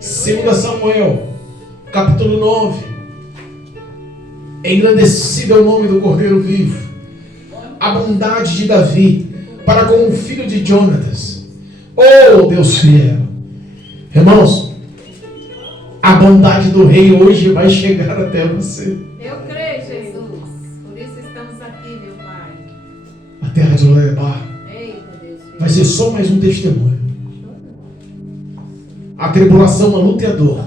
2 Samuel, capítulo 9. Engrandecido é o nome do Cordeiro Vivo. A bondade de Davi para com o filho de Jonatas. Oh, Deus fiel. Irmãos, a bondade do rei hoje vai chegar até você. Eu creio, Jesus. Por isso estamos aqui, meu Pai. A terra de Lodebar Eita, Deus fiel. vai ser só mais um testemunho. A tribulação, a luta e a dor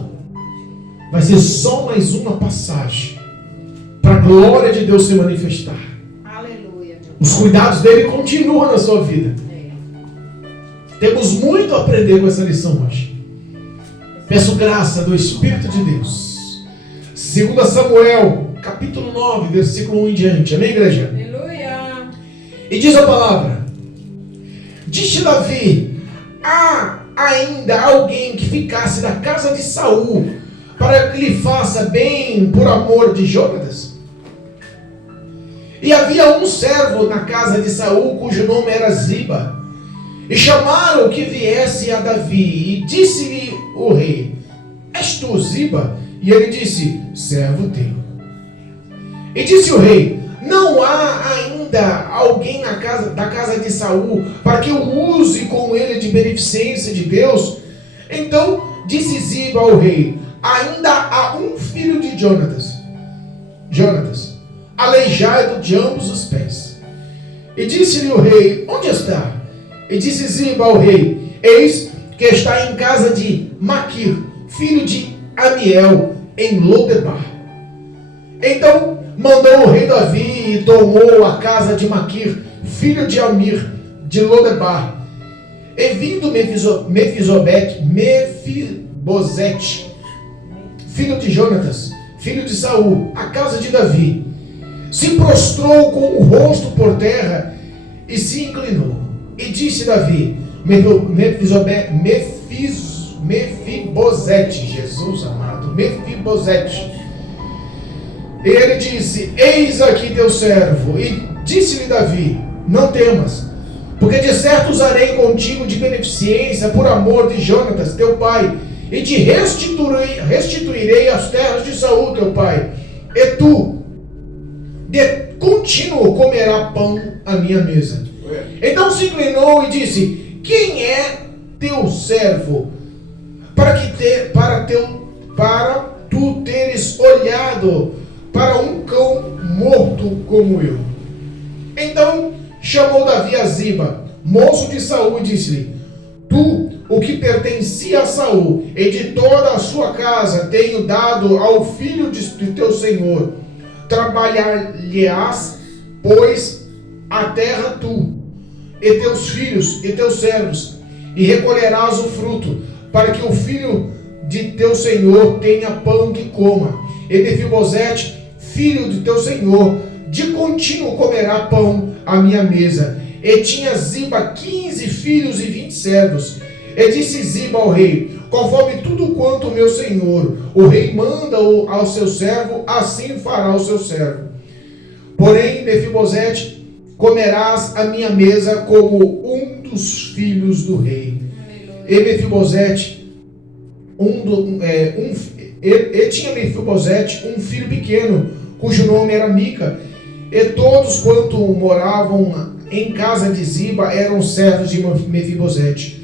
vai ser só mais uma passagem para a glória de Deus se manifestar. Aleluia. Os cuidados dele continuam na sua vida. Temos muito a aprender com essa lição hoje. Peço graça do Espírito de Deus. 2 Samuel, capítulo 9, versículo 1 em diante. Amém, igreja? Aleluia. E diz a palavra: disse Davi: há ainda alguém que ficasse na casa de Saul para que lhe faça bem por amor de Jonatas? E havia um servo na casa de Saul cujo nome era Ziba. E chamaram que viesse a Davi, e disse-lhe o rei: és tu Ziba? E ele disse: servo teu. E disse o rei: não há ainda alguém da casa de Saul para que eu use com ele de beneficência de Deus? Então disse Ziba ao rei: ainda há um filho de Jonatas, aleijado de ambos os pés. E disse-lhe o rei: onde está? E disse Ziba ao rei: eis que está em casa de Maquir, filho de Amiel, em Lodebar. Então mandou o rei Davi e tomou a casa de Maquir, filho de Amir, de Lodebar. E vindo Mefibosete, filho de Jonatas, filho de Saul, a casa de Davi, se prostrou com o rosto por terra e se inclinou. E disse Davi: Mefibosete, Jesus amado, Mefibosete. Ele disse: eis aqui teu servo. E disse-lhe Davi: não temas, porque de certo usarei contigo de beneficência por amor de Jonatas teu pai, e te restituirei as terras de Saul teu pai, e tu de contínuo comerá pão à minha mesa. Então se inclinou e disse: quem é teu servo para tu teres olhado para um cão morto como eu? Então chamou Davi a Ziba, moço de Saul, e disse-lhe: tu, o que pertencia a Saul e de toda a sua casa, tenho dado ao filho de teu senhor. Trabalhar-lhe-ás, pois, a terra tu, e teus filhos e teus servos, e recolherás o fruto, para que o filho de teu senhor tenha pão que coma. E Mefibosete, filho de teu senhor, de contínuo comerá pão à minha mesa. E tinha Ziba 15 filhos e 20 servos. E disse Ziba ao rei: conforme tudo quanto o meu senhor, o rei manda ao seu servo, assim fará o seu servo. Porém, Mefibosete, comerás a minha mesa como um dos filhos do rei. E Mefibosete, tinha Mefibosete um filho pequeno, cujo nome era Mica, e todos quanto moravam em casa de Ziba eram servos de Mefibosete.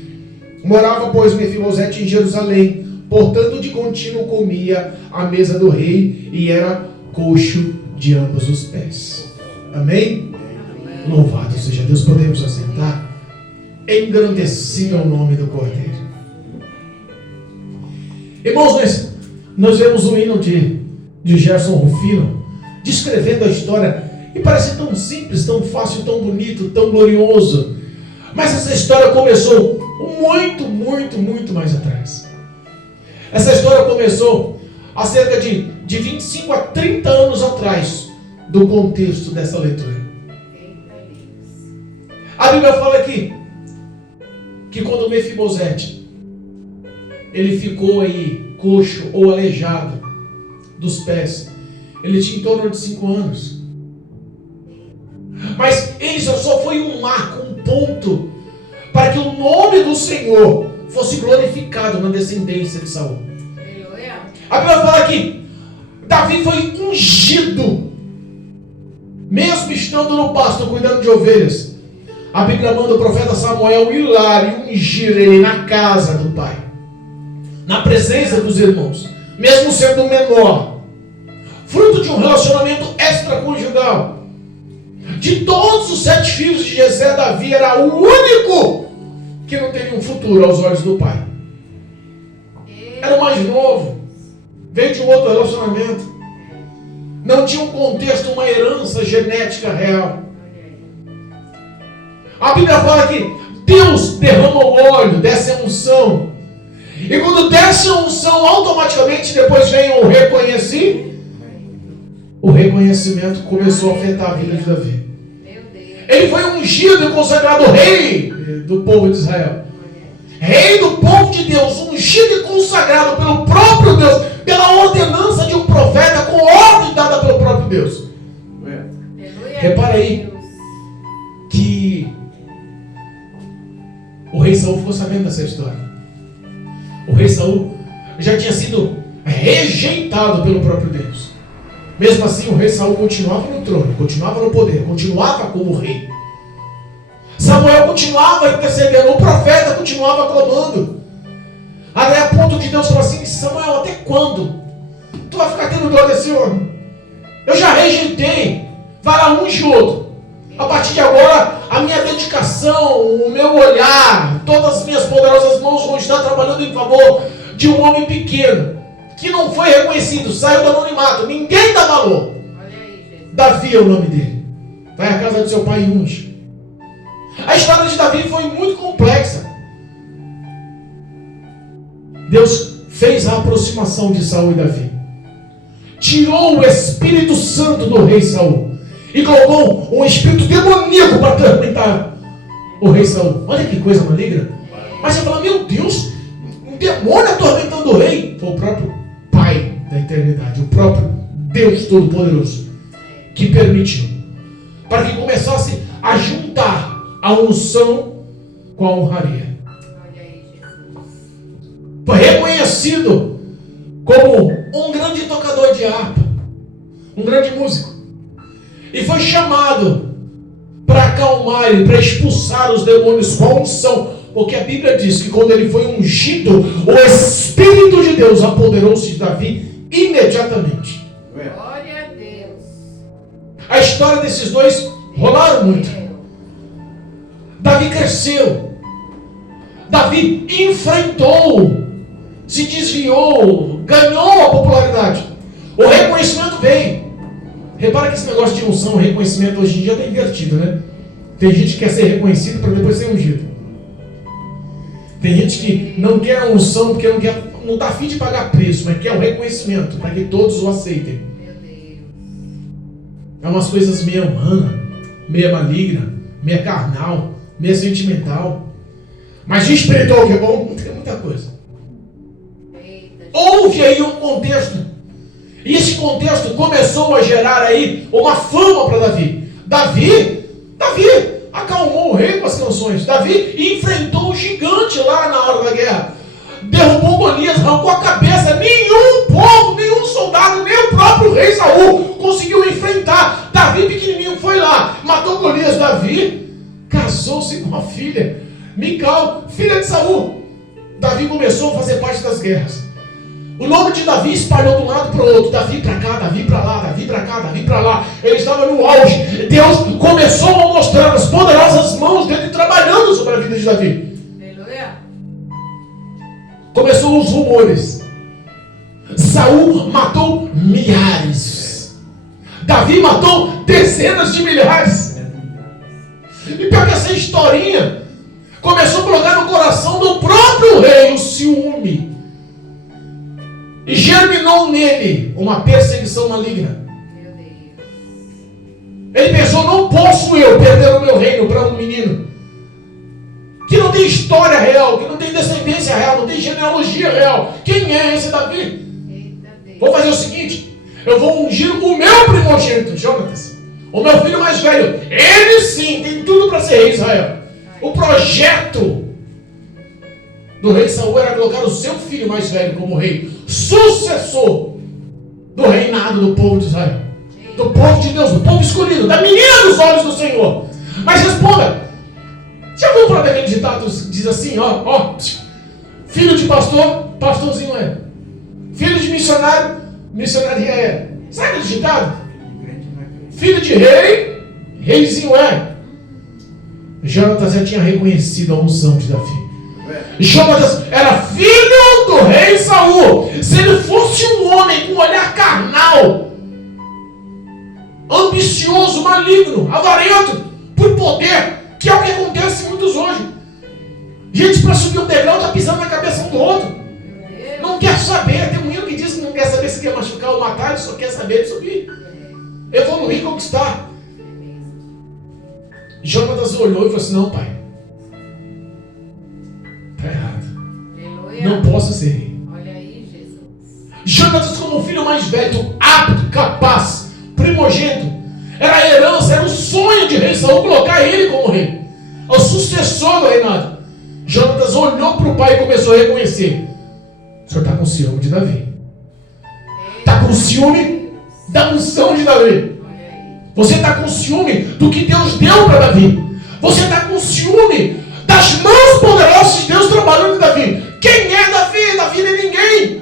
Morava, pois, Mefibosete em Jerusalém, portanto de contínuo comia a mesa do rei, e era coxo de ambos os pés. Amém? Louvado seja Deus. Podemos assentar? Engrandecido é o nome do Cordeiro. Irmãos, nós vemos o hino de Gerson Rufino descrevendo a história, e parece tão simples, tão fácil, tão bonito, tão glorioso. Mas essa história começou muito mais atrás. Essa história começou há cerca de 25 a 30 anos atrás do contexto dessa leitura. A Bíblia fala que quando Mefibosete ele ficou aí coxo ou aleijado dos pés, ele tinha em torno de 5 anos. Mas ele só foi um marco, um ponto, para que o nome do Senhor fosse glorificado na descendência de Saul. Aleluia. A Bíblia fala que Davi foi ungido, mesmo estando no pasto, cuidando de ovelhas. A Bíblia manda o profeta Samuel ir lá e ungir ele na casa do pai, na presença dos irmãos, mesmo sendo menor, fruto de um relacionamento extraconjugal. De todos os 7 filhos de Jessé, Davi era o único que não teria um futuro aos olhos do pai. Era o mais novo, veio de um outro relacionamento, não tinha um contexto, uma herança genética real. A Bíblia fala que Deus derrama o óleo, desce a unção, e quando desce a unção, automaticamente depois vem o reconhecimento. O reconhecimento começou a afetar a vida de Davi. Ele foi ungido e consagrado rei do povo de Israel. Rei do povo de Deus, ungido e consagrado pelo próprio Deus, pela ordenança de um profeta, com ordem dada pelo próprio Deus. Repara aí que o rei Saul ficou sabendo dessa história. O rei Saul já tinha sido rejeitado pelo próprio Deus. Mesmo assim, o rei Saul continuava no trono, continuava no poder, continuava como rei. Samuel continuava intercedendo, o profeta continuava clamando. Até a ponto de Deus falar assim: Samuel, até quando? Tu vai ficar tendo dor desse homem? Eu já rejeitei. Vai lá, unge outro. A partir de agora, a minha dedicação, o meu olhar, todas as minhas poderosas mãos vão estar trabalhando em favor de um homem pequeno, que não foi reconhecido, saiu do anonimato, ninguém dá valor. Olha aí, Jesus. Davi é o nome dele. Vai à casa do seu pai e unge. A história de Davi foi muito complexa. Deus fez a aproximação de Saul e Davi, tirou o Espírito Santo do rei Saul e colocou um espírito demoníaco para atormentar o rei Saul. Olha que coisa maligna. Mas você fala: meu Deus, um demônio atormentando o rei. Foi o próprio Pai da eternidade, o próprio Deus Todo-Poderoso, que permitiu, para que começasse a juntar a unção com a honraria. Olha aí, Jesus. Foi reconhecido como um grande tocador de harpa, um grande músico, e foi chamado para acalmar ele, para expulsar os demônios com a unção, porque a Bíblia diz que quando ele foi ungido, o Espírito de Deus apoderou-se de Davi imediatamente. Glória a Deus. A história desses dois rolaram muito. Davi cresceu, Davi enfrentou, se desviou, ganhou a popularidade, o reconhecimento veio. Repara que esse negócio de unção, reconhecimento hoje em dia está invertido, né? Tem gente que quer ser reconhecido para depois ser ungido. Tem gente que não quer a unção porque não está afim de pagar preço, mas quer o reconhecimento para que todos o aceitem. Meu Deus. É umas coisas meio humana, meio maligna, meio carnal, meio sentimental. Mas de espiritual que é bom, não tem muita coisa. Eita. Houve aí um contexto. E esse contexto começou a gerar aí uma fama para Davi. Davi acalmou o rei com as canções. Davi enfrentou o gigante lá na hora da guerra. Derrubou Golias, arrancou a cabeça. Nenhum povo, nenhum soldado, nem o próprio rei Saul conseguiu enfrentar. Davi pequenininho foi lá, matou Golias. Davi casou-se com a filha, Mical, filha de Saul. Davi começou a fazer parte das guerras. O nome de Davi espalhou de um lado para o outro. Davi para cá, Davi para lá, Davi para cá, Davi para lá. Ele estava no auge. Deus começou a mostrar as poderosas mãos dele trabalhando sobre a vida de Davi. Aleluia. Começou os rumores. Saul matou milhares. Davi matou dezenas de milhares. E pior que essa historinha começou a colocar no coração do próprio rei o ciúme. E germinou nele uma perseguição maligna. Meu Deus. Ele pensou: não posso eu perder o meu reino para um menino que não tem história real, que não tem descendência real, não tem genealogia real. Quem é esse Davi? Eita Deus. Vou fazer o seguinte: eu vou ungir o meu primogênito, Jonatas, o meu filho mais velho. Ele sim tem tudo para ser rei de Israel. O projeto do rei Saul era colocar o seu filho mais velho como rei, sucessor do reinado do povo de Israel, do povo de Deus, do povo escolhido, da menina dos olhos do Senhor. Mas responda, já ouviu falar daquele ditado que diz assim, ó, filho de pastor, pastorzinho é. Filho de missionário, missionaria é. Sabe aquele ditado? Filho de rei, reizinho é. Jonatas já tinha reconhecido a unção de Davi. Jonatas era filho do rei Saul. Se ele fosse um homem com um olhar carnal, ambicioso, maligno, avarento, por poder, que é o que acontece em muitos hoje. Gente, para subir um degrau, está pisando na cabeça um do outro. Não quer saber. Tem um hino que diz que não quer saber se quer machucar ou matar, ele só quer saber de subir, evoluir, conquistar. Jonatas olhou e falou assim: não, pai, está errado. Não posso ser rei. Olha aí, Jesus. Jonatas, como o filho mais velho, apto, capaz, primogênito, era a herança, era o sonho de rei Saul colocar ele como rei, o sucessor do reinado. Jonatas olhou para o pai e começou a reconhecer: o senhor está com ciúme de Davi, está com ciúme da unção de Davi, você está com ciúme do que Deus deu para Davi, você está com ciúme das mãos poderosas de Deus trabalhando em Davi. Quem é Davi? Davi não é ninguém.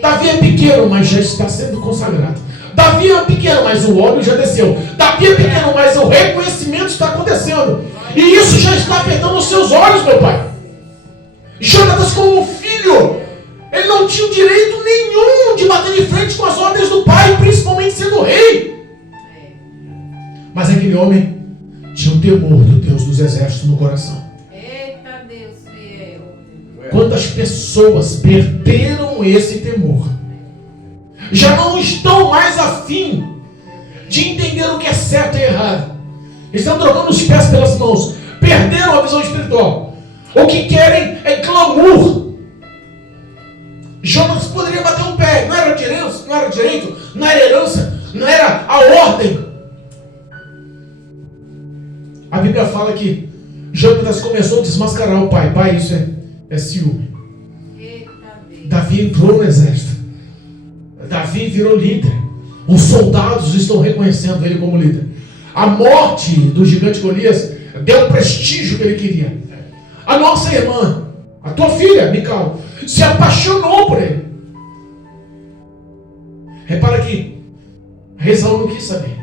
Davi é pequeno, mas já está sendo consagrado. Davi é pequeno, mas o óleo já desceu. Davi é pequeno, mas o reconhecimento está acontecendo. E isso já está afetando os seus olhos, meu pai. Jonatas, como filho, ele não tinha o direito nenhum de bater de frente com as ordens do pai, principalmente sendo rei. Mas aquele homem tinha o temor do Deus dos exércitos no coração. Eita Deus fiel. Quantas pessoas perderam esse temor? Já não estão mais afim de entender o que é certo e errado. Estão trocando os pés pelas mãos. Perderam a visão espiritual. O que querem é clamor. Jonas poderia bater um pé. Não era direito, não era herança, não era a ordem. A Bíblia fala que Jonatas começou a desmascarar o pai. Pai, isso é ciúme. Davi entrou no exército. Davi virou líder. Os soldados estão reconhecendo ele como líder. A morte do gigante Golias deu o prestígio que ele queria. A nossa irmã, a tua filha, Mical, se apaixonou por ele. Repara que rei Saul não quis saber.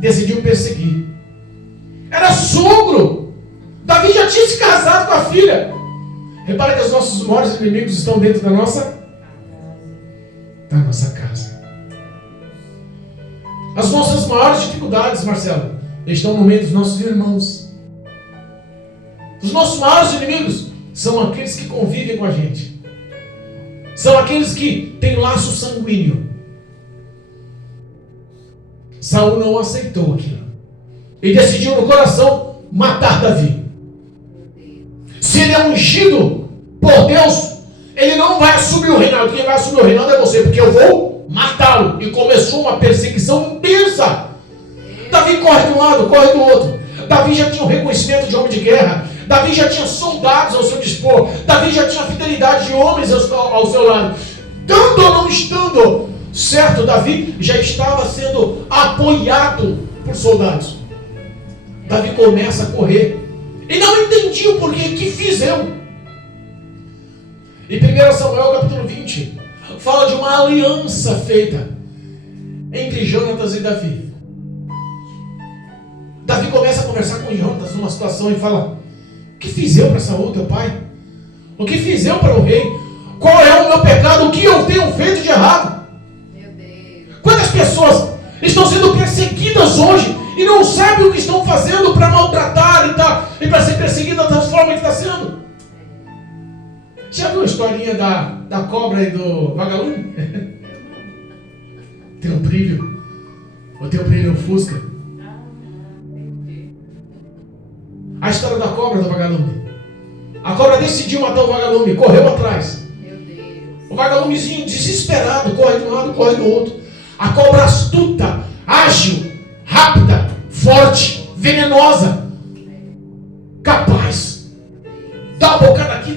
Decidiu perseguir. Era sogro. Davi já tinha se casado com a filha. Repara que os nossos maiores inimigos estão dentro da nossa casa. As nossas maiores dificuldades, Marcelo, estão no meio dos nossos irmãos. Os nossos maiores inimigos são aqueles que convivem com a gente. São aqueles que têm laço sanguíneo. Saul não aceitou aquilo. E decidiu no coração matar Davi. Se ele é ungido por Deus, ele não vai assumir o reinado. Quem vai assumir o reinado é você, porque eu vou matá-lo. E começou uma perseguição intensa. Davi corre de um lado, corre do outro. Davi já tinha o reconhecimento de homem de guerra. Davi já tinha soldados ao seu dispor. Davi já tinha a fidelidade de homens ao seu lado. Tanto ou não estando certo, Davi já estava sendo apoiado por soldados. Davi começa a correr. E não entendia o porquê. Que fiz eu? Em 1 Samuel capítulo 20, fala de uma aliança feita entre Jonatas e Davi. Davi começa a conversar com Jonatas numa situação e fala: o que fiz eu para Saul, teu pai? O que fiz eu para o rei? Qual é o meu pecado? O que eu tenho feito de errado? Meu Deus. Quantas pessoas estão sendo perseguidas hoje e não sabem o que estão fazendo para maltratar e para ser perseguida da forma que está sendo? Já viu a historinha da cobra e do vagalume? Tem um brilho. O teu brilho ofusca. A história da cobra e do vagalume. A cobra decidiu matar o vagalume, correu atrás. Meu Deus. O vagalumezinho desesperado, corre de um lado, corre do outro. A cobra astuta, ágil, rápida, forte, venenosa, capaz. Dá uma bocada aqui,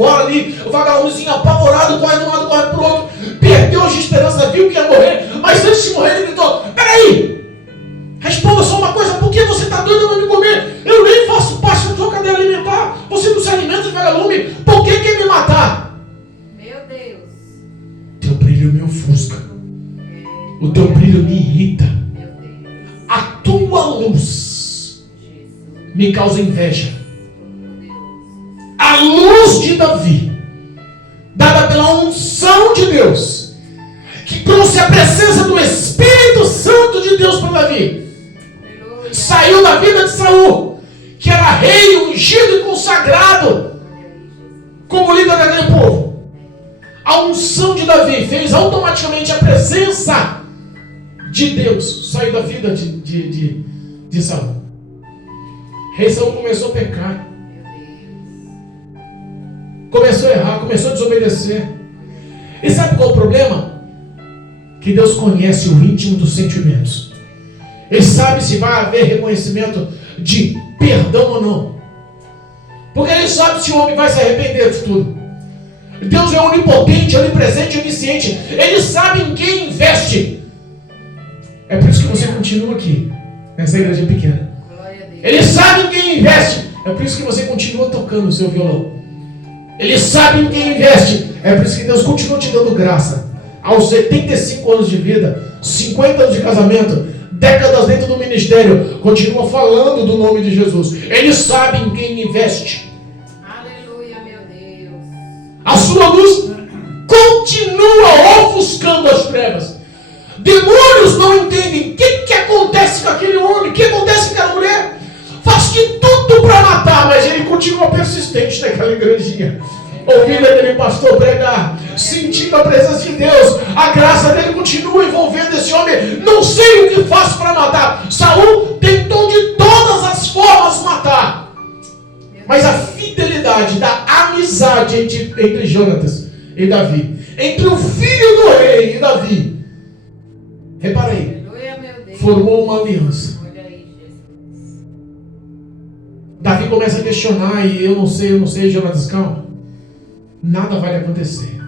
corre ali, o vagalumezinho apavorado, corre de um lado, corre pro outro, perdeu as esperanças, viu que ia morrer, mas antes de morrer ele gritou: peraí, responda só uma coisa, por que você está doido para me comer? Eu nem faço parte da sua cadeia alimentar, você não se alimenta de vagalume, por que quer me matar? Meu Deus. Teu brilho me ofusca, o teu brilho me irrita, Meu Deus. a tua luz Jesus. me causa inveja. Poderoso. A luz de Davi, dada pela unção de Deus, que trouxe a presença do Espírito Santo de Deus para Davi, Aleluia. saiu da vida de Saul, que era rei, ungido e consagrado Olha aí, Jesus. como líder daquele povo. A unção de Davi fez automaticamente a presença de Deus sair da vida de Saul. Rei Saul começou a pecar, Meu Deus. começou a errar, começou a desobedecer. E sabe qual é o problema? Que Deus conhece o íntimo dos sentimentos. Ele sabe se vai haver reconhecimento de perdão ou não. Porque ele sabe se o homem vai se arrepender de tudo. Deus é onipotente, onipresente, onisciente. Ele sabe em quem investe. É por isso que você continua aqui, nessa igreja pequena. Glória a Deus. Ele sabe em quem investe. É por isso que você continua tocando o seu violão. Ele sabe em quem investe. É por isso que Deus continua te dando graça. Aos 75 anos de vida, 50 anos de casamento, décadas dentro do ministério, continua falando do nome de Jesus. Ele sabe em quem investe. Aleluia, meu Deus. A sua luz continua ofuscando as trevas. Demônios não entendem o que acontece com aquele homem, o que acontece com aquela mulher. Faz de tudo para matar, mas ele continua persistente naquela igrejinha, ouvindo aquele pastor pregar, sentindo a presença de Deus. A graça dele continua envolvendo esse homem. Não sei o que faço para matar. Saul tentou de todas as formas matar, mas a fidelidade da amizade entre Jonatas e Davi, entre o filho do rei e Davi, repara aí, Aleluia, meu Deus. formou uma aliança. Olha aí, Jesus. Davi começa a questionar, e eu não sei, Jonatas, calma. Nada vai acontecer.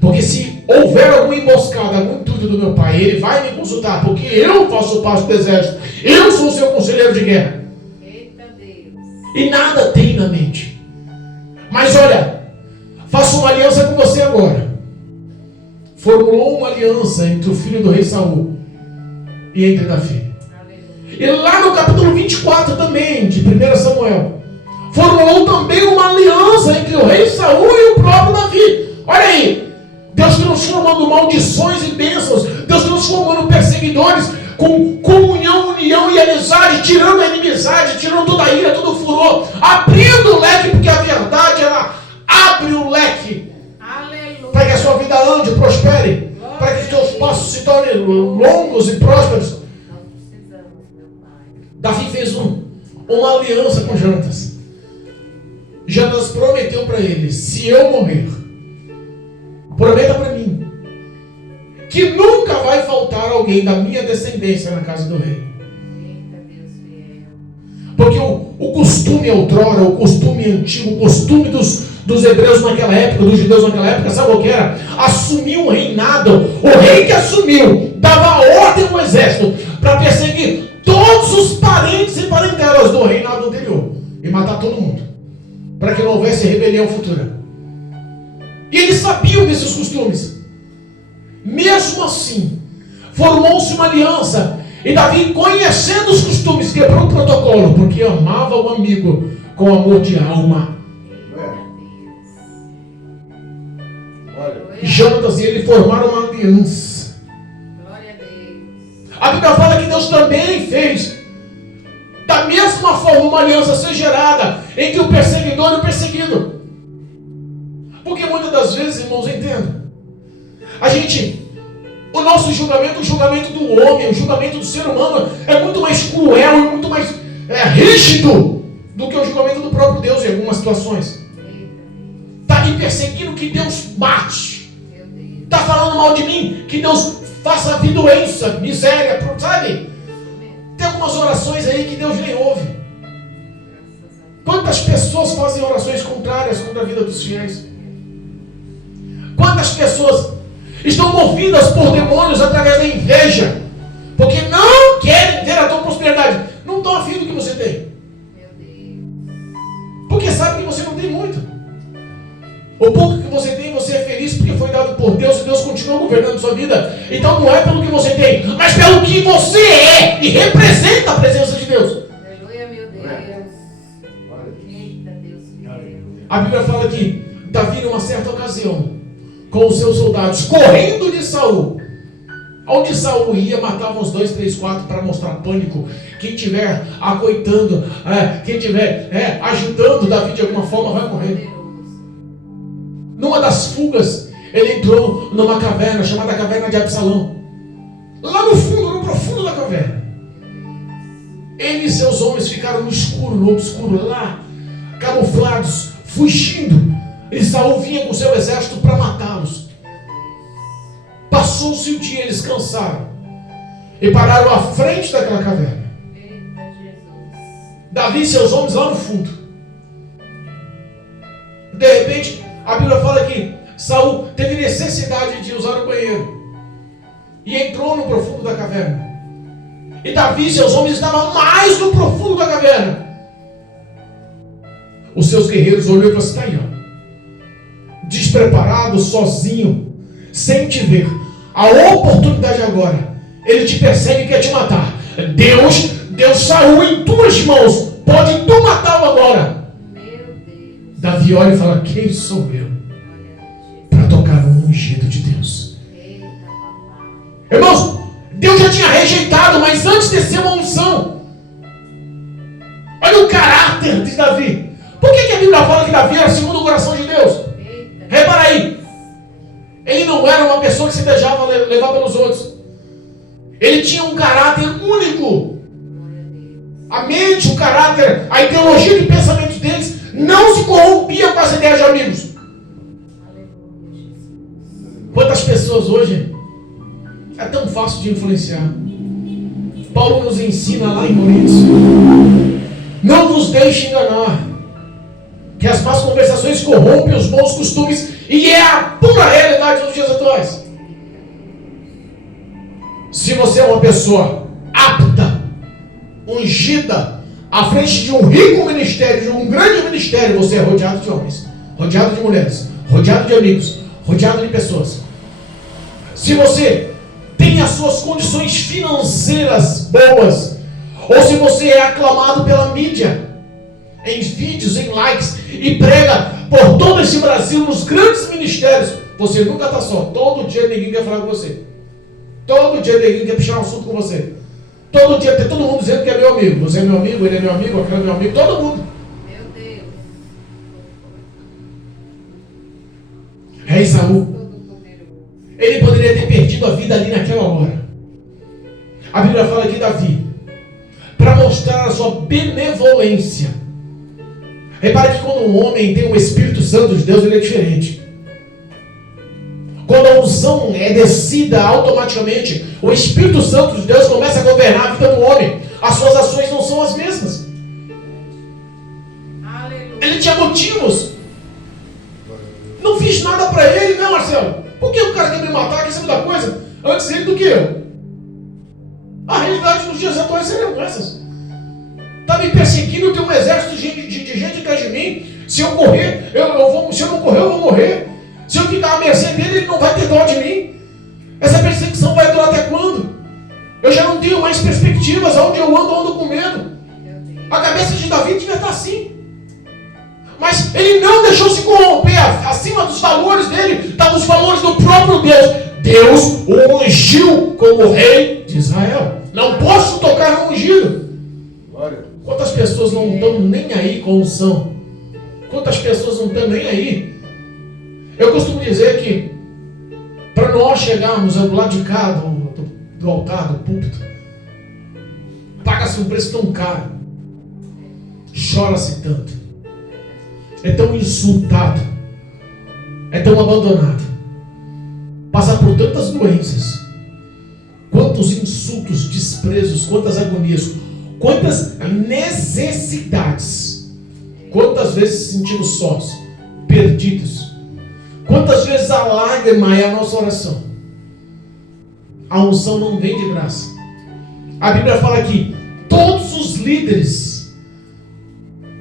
Porque se houver alguma emboscada, algum intuito do meu pai, ele vai me consultar, porque eu faço parte do exército, eu sou o seu conselheiro de guerra. Eita Deus. E nada tem na mente. Mas olha, faço uma aliança com você agora. Formulou uma aliança entre o filho do rei Saul e entre Davi. Aleluia. E lá no capítulo 24 também, de 1 Samuel, formulou também uma aliança entre o rei Saul e o próprio Davi. Olha aí, Deus transformando maldições em bênçãos, Deus transformando perseguidores com comunhão, união e amizade, tirando a inimizade, tirando toda a ira, todo o furor, abrindo o leque, porque a verdade, ela abre o leque Aleluia. para que a sua vida ande, prospere, para que os teus passos se tornem longos e prósperos. Nós precisamos, meu Pai. Davi fez uma aliança com Jonatas. Jonatas prometeu para ele: se eu morrer, prometa para mim que nunca vai faltar alguém da minha descendência na casa do rei. Eita Deus fiel. Porque o costume outrora, o costume antigo, o costume dos hebreus naquela época, dos judeus naquela época, sabe o que era? Assumir um reinado. O rei que assumiu dava ordem ao exército para perseguir todos os parentes e parentelas do reinado anterior e matar todo mundo, para que não houvesse rebelião futura. E eles sabiam desses costumes. Mesmo assim, formou-se uma aliança. E Davi, conhecendo os costumes, quebrou o protocolo, porque amava o amigo com amor de alma. Jonatas e ele formaram uma aliança. Glória a Deus. A Bíblia fala que Deus também fez da mesma forma uma aliança ser gerada entre o perseguidor e o perseguido. Porque muitas das vezes, irmãos, entenda, o nosso julgamento, o julgamento do homem, o julgamento do ser humano é muito mais cruel e muito mais rígido do que o julgamento do próprio Deus em algumas situações. Está me perseguindo, que Deus mate. Está falando mal de mim, que Deus faça a vida doença, miséria, sabe? Tem algumas orações aí que Deus nem ouve. Quantas pessoas fazem orações contrárias contra a vida dos fiéis? Quantas pessoas estão movidas por demônios através da inveja, porque não querem ver a tua prosperidade, não estão afim do que você tem, porque sabem que você não tem muito. O pouco que você tem, você é feliz porque foi dado por Deus e Deus continua governando sua vida. Então não é pelo que você tem, mas pelo que você é e representa a presença de Deus. Aleluia, meu Deus. Eita, Deus meu. A Bíblia fala que Davi, numa certa ocasião, com os seus soldados, correndo de Saul, onde Saul ia, matava uns 2, 3, 4 para mostrar pânico. Quem estiver acoitando, quem estiver ajudando Davi de alguma forma vai morrer. Numa das fugas, ele entrou numa caverna chamada Caverna de Absalão. Lá no fundo, no profundo da caverna. Ele e seus homens ficaram no escuro, no obscuro, lá, camuflados, fugindo. E Saul vinha com seu exército para matá-los. Passou-se o dia, eles cansaram e pararam à frente daquela caverna. Davi e seus homens lá no fundo. De repente, a Bíblia fala que Saul teve necessidade de usar o banheiro e entrou no profundo da caverna. E Davi e seus homens estavam mais no profundo da caverna. Os seus guerreiros olhou e falou assim: está aí, ó, despreparado, sozinho, sem te ver. A oportunidade agora, ele te persegue e quer te matar. Deus deu Saul em tuas mãos, pode tu matá-lo agora. Davi olha e fala: quem sou eu para tocar no ungido de Deus? Irmãos, Deus já tinha rejeitado, mas antes de ser uma unção, olha o caráter de Davi. Por que a Bíblia fala que Davi era segundo o coração de Deus? Repara aí, ele não era uma pessoa que se deixava levar pelos outros. Ele tinha um caráter único. A mente, o caráter, a ideologia de pensamento deles não se corrompia com as ideias de amigos. Quantas pessoas hoje é tão fácil de influenciar. Paulo nos ensina lá em Coríntios: não vos deixe enganar, que as más conversações corrompem os bons costumes, e é a pura realidade dos dias atuais. Se você é uma pessoa apta, ungida, à frente de um rico ministério, de um grande ministério, você é rodeado de homens, rodeado de mulheres, rodeado de amigos, rodeado de pessoas. Se você tem as suas condições financeiras boas, ou se você é aclamado pela mídia, em vídeos, em likes, e prega por todo esse Brasil, nos grandes ministérios, você nunca está só. Todo dia ninguém quer falar com você. Todo dia ninguém quer puxar um assunto com você. Todo dia tem todo mundo dizendo que é meu amigo. Você é meu amigo, ele é meu amigo, aquele é meu amigo, todo mundo. Meu Deus. Rei Saul, ele poderia ter perdido a vida ali naquela hora. A Bíblia fala que Davi, para mostrar a sua benevolência, repare que quando um homem tem o Espírito Santo de Deus, ele é diferente. Quando a unção é descida automaticamente, o Espírito Santo de Deus começa a governar a vida do homem. As suas ações não são as mesmas. Aleluia. Ele tinha motivos. Não fiz nada para ele, né, Marcelo? Por que o cara quer me matar? Quer saber da coisa? Antes ele do que eu. A realidade dos dias atuais seriam essas. Está me perseguindo, eu tenho um exército de gente atrás de mim. Se eu correr, eu vou. Se eu não correr, eu vou morrer. Se eu ficar à mercê dele, ele não vai ter dó de mim. Essa perseguição vai durar até quando? Eu já não tenho mais perspectivas. Aonde eu ando com medo. A cabeça de Davi devia estar assim. Mas ele não deixou se corromper. Acima dos valores dele estavam os valores do próprio Deus. Deus o ungiu como rei de Israel. Não posso tocar no ungido. Quantas pessoas não estão nem aí com unção? Quantas pessoas não estão nem aí? Eu costumo dizer que para nós chegarmos ao lado de cá do altar, do púlpito, paga-se um preço tão caro, chora-se tanto, é tão insultado, é tão abandonado, passa por tantas doenças, quantos insultos, desprezos, quantas agonias, quantas necessidades. Quantas vezes se sentimos sós, perdidos? Quantas vezes a lágrima é a nossa oração? A unção não vem de graça. A Bíblia fala que todos os líderes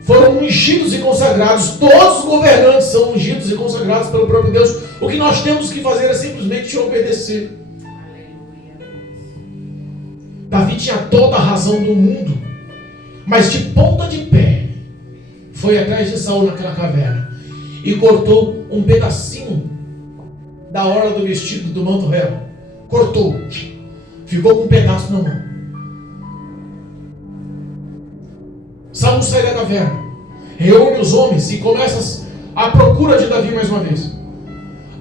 foram ungidos e consagrados. Todos os governantes são ungidos e consagrados pelo próprio Deus. O que nós temos que fazer é simplesmente obedecer. Davi tinha toda a razão do mundo, mas de ponta de pé foi atrás de Saul naquela caverna e cortou um pedacinho da orla do vestido do manto real. Cortou, ficou com um pedaço na mão. Saul sai da caverna, reúne os homens e começa a procura de Davi mais uma vez.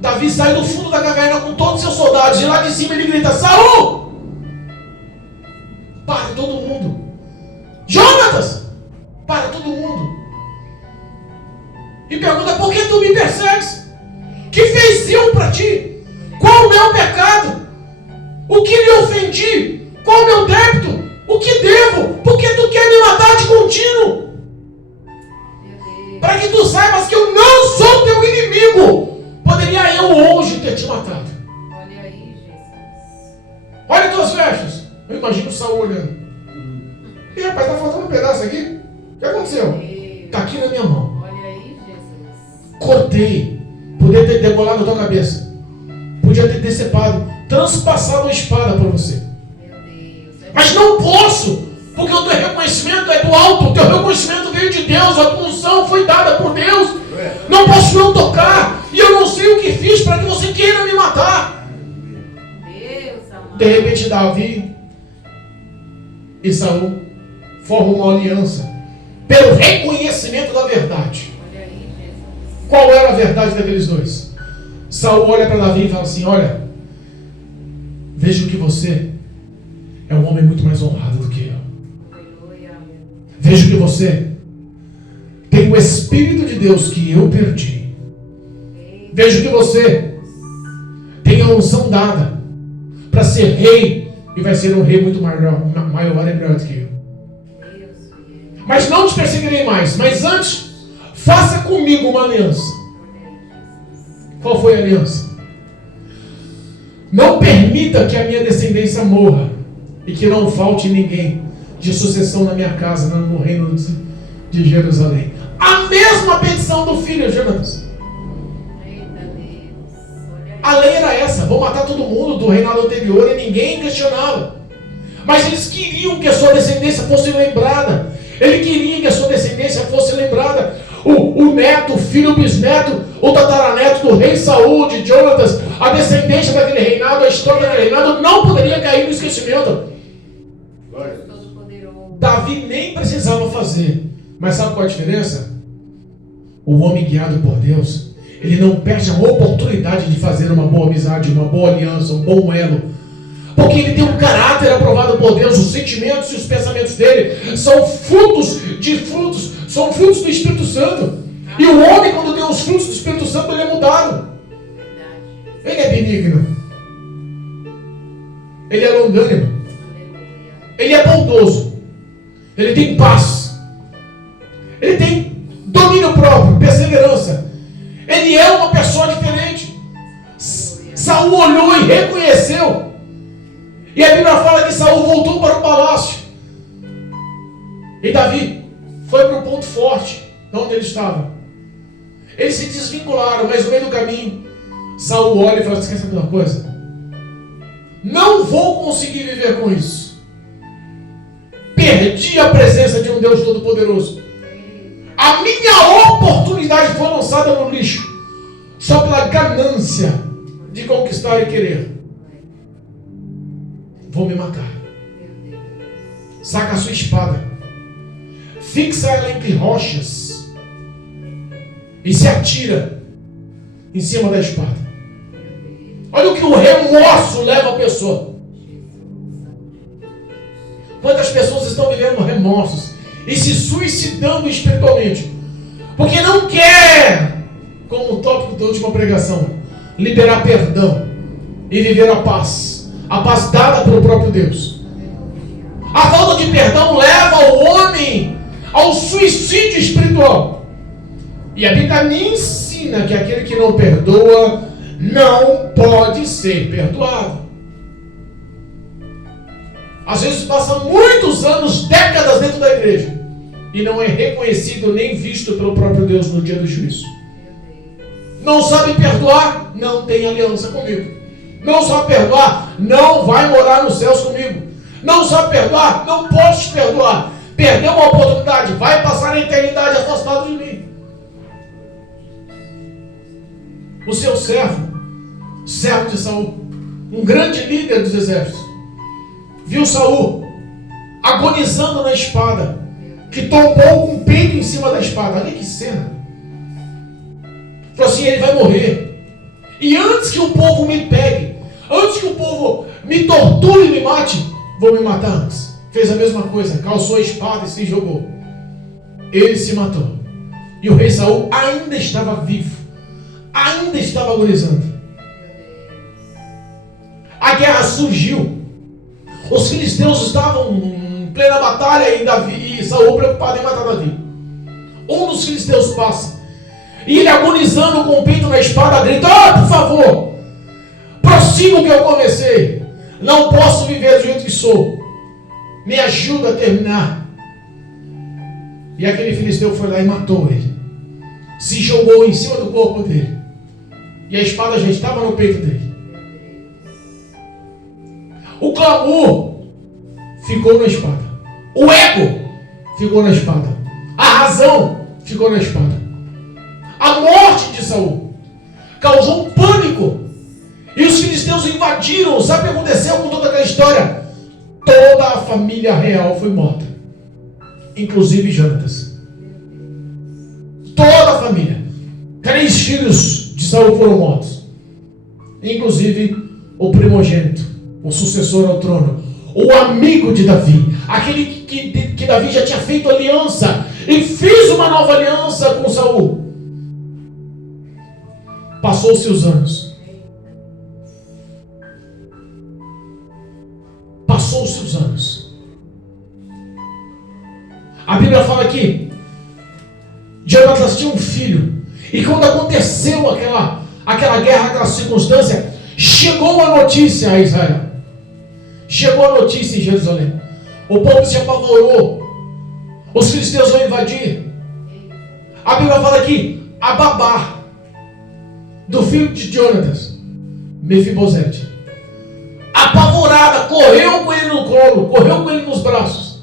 Davi sai do fundo da caverna com todos os seus soldados, e lá de cima ele grita: Saul! Para todo mundo. Jonatas! Para todo mundo. E pergunta: por que tu me persegues? Que fez eu para ti? Qual o meu pecado? O que lhe ofendi? Qual o meu débito? O que devo? Por que tu quer me matar de contínuo? Para que tu saibas que eu não sou teu inimigo. Poderia eu hoje ter te matado. Olha aí, Jesus. Olha tuas vestes. Eu imagino o Saul olhando. E rapaz, tá faltando um pedaço aqui? O que aconteceu? Tá aqui na minha mão. Olha aí, Jesus. Cortei. Podia ter degolado a tua cabeça. Podia ter decepado, transpassado a espada para você. Meu Deus. Mas não posso, porque o teu reconhecimento é do alto. O teu reconhecimento veio de Deus. A tua unção foi dada por Deus. Não posso não tocar. E eu não sei o que fiz para que você queira me matar. Deus amado. De repente Davi e Saul formam uma aliança pelo reconhecimento da verdade. Olha aí, Jesus. Qual era a verdade daqueles dois? Saul olha para Davi e fala assim: olha, vejo que você é um homem muito mais honrado do que eu. Aleluia. Vejo que você tem o Espírito de Deus que eu perdi. Vejo que você tem a unção dada para ser rei, e vai ser um rei muito maior e melhor do que eu. Mas não te perseguirei mais. Mas antes, faça comigo uma aliança. Qual foi a aliança? Não permita que a minha descendência morra e que não falte ninguém de sucessão na minha casa, no reino de Jerusalém. A mesma petição do filho, Jonatas. Eita Deus. Olha aí. A lei era essa: vou matar todo mundo do reinado anterior, e ninguém questionava. Mas eles queriam que a sua descendência fosse lembrada. Ele queria que a sua descendência fosse lembrada. O neto, o filho, o bisneto, o tataraneto do rei Saul, de Jonatas, a descendência daquele reinado, a história daquele reinado não poderia cair no esquecimento. Todo-Poderoso. Davi nem precisava fazer. Mas sabe qual é a diferença? O homem guiado por Deus, ele não perde a oportunidade de fazer uma boa amizade, uma boa aliança, um bom elo. Porque ele tem um caráter aprovado por Deus. Os sentimentos e os pensamentos dele são frutos são frutos do Espírito Santo. E o homem, quando tem os frutos do Espírito Santo, ele é mudado. Ele é benigno. Ele é longânimo. Ele é bondoso. Ele tem paz. Ele tem domínio próprio, perseverança. Ele é uma pessoa diferente. Saul olhou e reconheceu. E a Bíblia fala que Saul voltou para o palácio. E Davi foi para o ponto forte, onde ele estava. Eles se desvincularam, mas no meio do caminho, Saul olha e fala: você quer saber uma coisa? Não vou conseguir viver com isso. Perdi a presença de um Deus Todo-Poderoso. A minha oportunidade foi lançada no lixo, só pela ganância de conquistar e querer. Vou me matar. Saca a sua espada, fixa ela entre rochas e se atira em cima da espada. Olha o que o remorso leva a pessoa. Quantas pessoas estão vivendo remorsos e se suicidando espiritualmente porque não quer, como o tópico da última pregação, liberar perdão e viver a paz dada pelo próprio Deus. A falta de perdão leva o homem ao suicídio espiritual. E a Bíblia me ensina que aquele que não perdoa não pode ser perdoado. Às vezes passa muitos anos, décadas dentro da igreja e não é reconhecido nem visto pelo próprio Deus no dia do juízo. Não sabe perdoar, não tem aliança comigo. Não sabe perdoar, não vai morar nos céus comigo. Não sabe perdoar, não posso te perdoar. Perdeu uma oportunidade, vai passar a eternidade afastado de mim. O seu servo de Saul, um grande líder dos exércitos, viu Saul agonizando na espada, que tombou com o peito em cima da espada. Olha que cena. Falou assim: ele vai morrer. E antes que o povo me pegue, antes que o povo me torture e me mate, vou me matar antes. Fez a mesma coisa, calçou a espada e se jogou. Ele se matou. E o rei Saul ainda estava vivo, ainda estava agonizando. A guerra surgiu. Os filisteus estavam em plena batalha e Saul preocupado em matar Davi. Um dos filisteus passa e ele, agonizando com o peito na espada, grita: por favor, prossiga o que eu comecei. Não posso viver do jeito que sou. Me ajuda a terminar. E aquele filisteu foi lá e matou ele. Se jogou em cima do corpo dele. E a espada já estava no peito dele. O clamor ficou na espada. O ego ficou na espada. A razão ficou na espada. A morte de Saul causou um pânico. E os filisteus invadiram. Sabe o que aconteceu com toda aquela história? Toda a família real foi morta. Inclusive Jonatas. Toda a família. 3 filhos de Saul foram mortos. Inclusive o primogênito, o sucessor ao trono, o amigo de Davi, aquele que Davi já tinha feito aliança e fez uma nova aliança com Saul. Passou-se os anos. Passou-se os anos. A Bíblia fala que Jonatas tinha um filho. E quando aconteceu aquela guerra, aquela circunstância, chegou a notícia a Israel. Chegou a notícia em Jerusalém. O povo se apavorou. Os filisteus vão invadir. A Bíblia fala que a babá do filho de Jonatas, Mefibosete, apavorada, correu com ele no colo, correu com ele nos braços.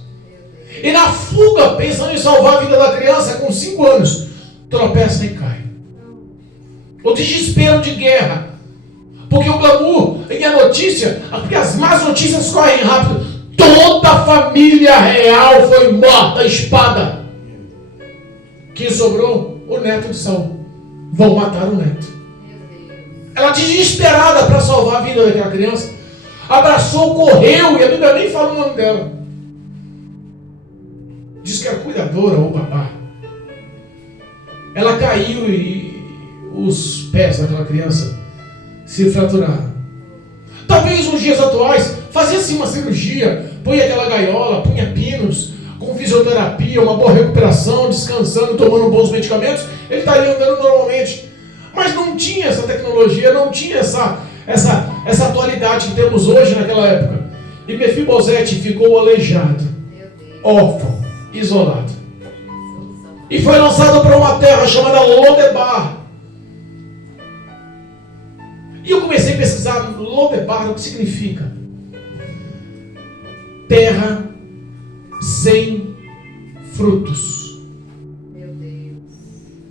E na fuga, pensando em salvar a vida da criança com 5 anos, tropeça e cai. O desespero de guerra. Porque o glamour e a notícia, porque as más notícias correm rápido. Toda a família real foi morta, a espada. Quem sobrou? O neto de Saul. Vão matar o neto. Ela, desesperada para salvar a vida daquela criança, abraçou, correu, e a Bíblia nem fala o nome dela. Diz que era cuidadora ou babá. Ela caiu e os pés daquela criança se fraturaram. Talvez nos dias atuais, fazia-se uma cirurgia, punha aquela gaiola, punha pinos, com fisioterapia, uma boa recuperação, descansando, tomando bons medicamentos, ele estaria andando normalmente. Mas não tinha essa tecnologia, não tinha essa atualidade que temos hoje naquela época. E Mefibosete ficou aleijado, órfão, isolado. E foi lançado para uma terra chamada Lodebar. E eu comecei a pesquisar Lodebar, o que significa? Terra sem frutos.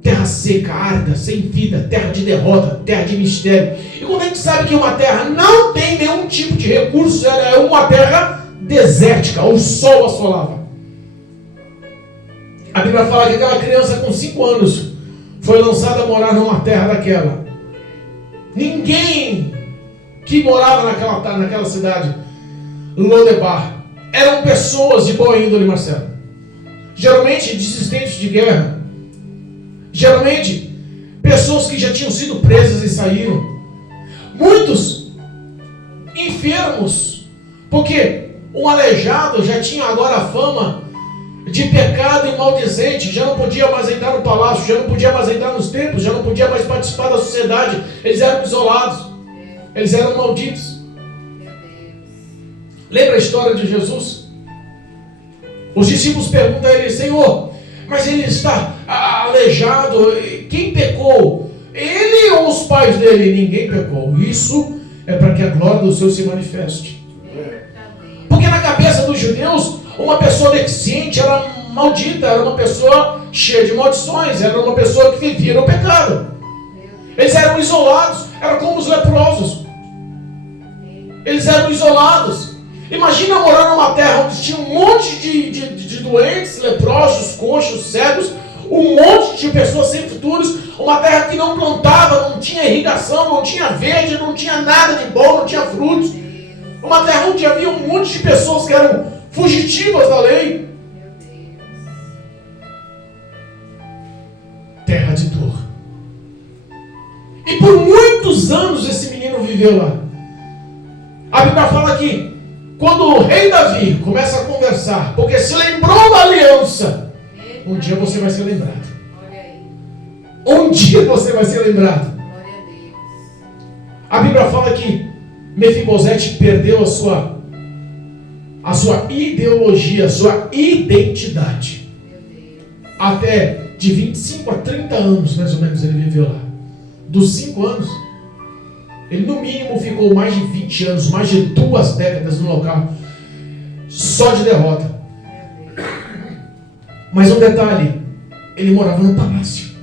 Terra seca, árida, sem vida, terra de derrota, terra de mistério. E quando a gente sabe que uma terra não tem nenhum tipo de recurso, ela é uma terra desértica, o sol assolava. A Bíblia fala que aquela criança com 5 anos foi lançada a morar numa terra daquela. Ninguém que morava naquela cidade, Lodebar, eram pessoas de boa índole, Marcelo. Geralmente desistentes de guerra. Geralmente pessoas que já tinham sido presas e saíram. Muitos enfermos, porque um aleijado já tinha agora a fama de pecado e maldizente, já não podia mais entrar no palácio, já não podia mais entrar nos templos, já não podia mais participar da sociedade. Eles eram isolados, eles eram malditos. Lembra a história de Jesus? Os discípulos perguntam a ele: Senhor, mas ele está aleijado, quem pecou? Ele ou os pais dele? Ninguém pecou. Isso é para que a glória do Senhor se manifeste. Porque na cabeça dos judeus, uma pessoa deficiente era maldita, era uma pessoa cheia de maldições, era uma pessoa que vivia no pecado. Eles eram isolados, eram como os leprosos. Eles eram isolados. Imagina morar numa terra onde tinha um monte de doentes, leprosos, coxos, cegos, um monte de pessoas sem futuros, uma terra que não plantava, não tinha irrigação, não tinha verde, não tinha nada de bom, não tinha frutos. Uma terra onde havia um monte de pessoas que eram fugitivas da lei. Terra de dor. E por muitos anos esse menino viveu lá. A Bíblia fala que quando o rei Davi começa a conversar, porque se lembrou da aliança, um dia você vai ser lembrado. Um dia você vai ser lembrado. A Bíblia fala que Mefibosete perdeu a sua ideologia, a sua identidade. Até de 25 a 30 anos, mais ou menos, ele viveu lá. Dos 5 anos, ele no mínimo ficou mais de 20 anos, mais de 2 décadas no local, só de derrota. Mas um detalhe, ele morava no palácio.